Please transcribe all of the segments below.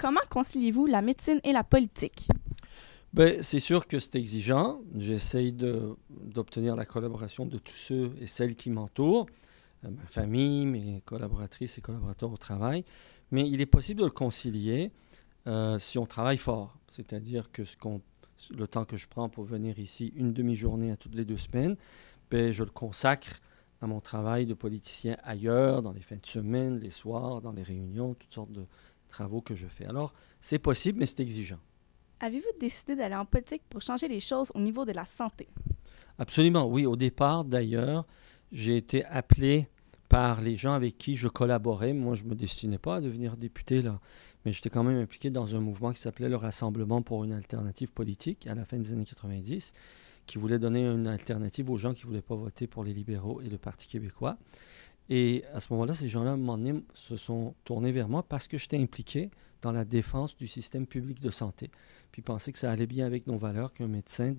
Comment conciliez-vous la médecine et la politique? Ben, c'est sûr que c'est exigeant. J'essaye d'obtenir la collaboration de tous ceux et celles qui m'entourent, ma famille, mes collaboratrices et collaborateurs au travail. Mais il est possible de le concilier si on travaille fort. C'est-à-dire que le temps que je prends pour venir ici, une demi-journée à toutes les 2 semaines, ben, je le consacre à mon travail de politicien ailleurs, dans les fins de semaine, les soirs, dans les réunions, toutes sortes de travaux que je fais. Alors, c'est possible, mais c'est exigeant. Avez-vous décidé d'aller en politique pour changer les choses au niveau de la santé? Absolument, oui. Au départ, d'ailleurs, j'ai été appelé par les gens avec qui je collaborais. Moi, je ne me destinais pas à devenir député, là, mais j'étais quand même impliqué dans un mouvement qui s'appelait le Rassemblement pour une alternative politique à la fin des années 90, qui voulait donner une alternative aux gens qui ne voulaient pas voter pour les libéraux et le Parti québécois. Et à ce moment-là, ces gens-là, à un moment donné, se sont tournés vers moi parce que j'étais impliqué dans la défense du système public de santé. Puis ils pensaient que ça allait bien avec nos valeurs, qu'un médecin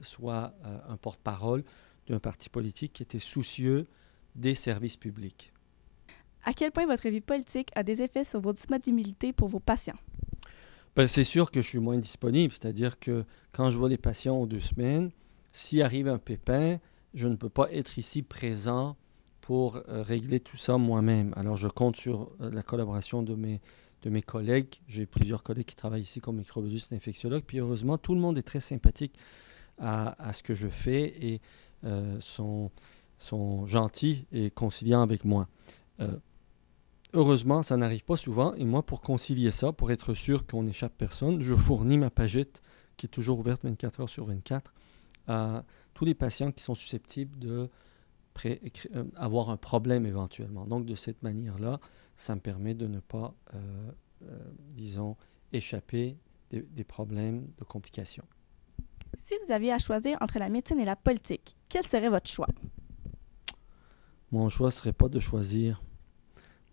soit un porte-parole d'un parti politique qui était soucieux des services publics. À quel point votre vie politique a des effets sur vos disponibilités pour vos patients? Ben, c'est sûr que je suis moins disponible, c'est-à-dire que quand je vois les patients aux 2 semaines, s'il arrive un pépin, je ne peux pas être ici présent pour régler tout ça moi-même. Alors je compte sur la collaboration de mes collègues. J'ai plusieurs collègues qui travaillent ici comme microbiologistes et infectiologues. Puis heureusement, tout le monde est très sympathique à ce que je fais et sont gentils et conciliants avec moi. Euh, Heureusement, ça n'arrive pas souvent. Et moi, pour concilier ça, pour être sûr qu'on n'échappe personne, je fournis ma pagette qui est toujours ouverte 24 heures sur 24 à tous les patients qui sont susceptibles de avoir un problème éventuellement. Donc, de cette manière-là, ça me permet de ne pas, disons, échapper des problèmes de complications. Si vous aviez à choisir entre la médecine et la politique, quel serait votre choix? Mon choix ne serait pas de choisir.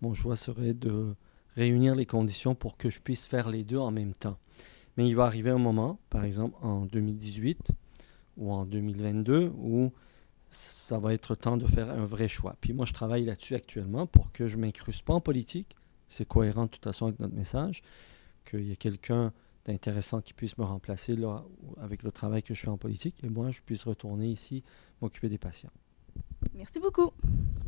Mon choix serait de réunir les conditions pour que je puisse faire les deux en même temps. Mais il va arriver un moment, par exemple en 2018 ou en 2022, où ça va être temps de faire un vrai choix. Puis moi, je travaille là-dessus actuellement pour que je ne m'incruste pas en politique. C'est cohérent de toute façon avec notre message, qu'il y ait quelqu'un d'intéressant qui puisse me remplacer là, avec le travail que je fais en politique, et moi, je puisse retourner ici m'occuper des patients. Merci beaucoup. Merci.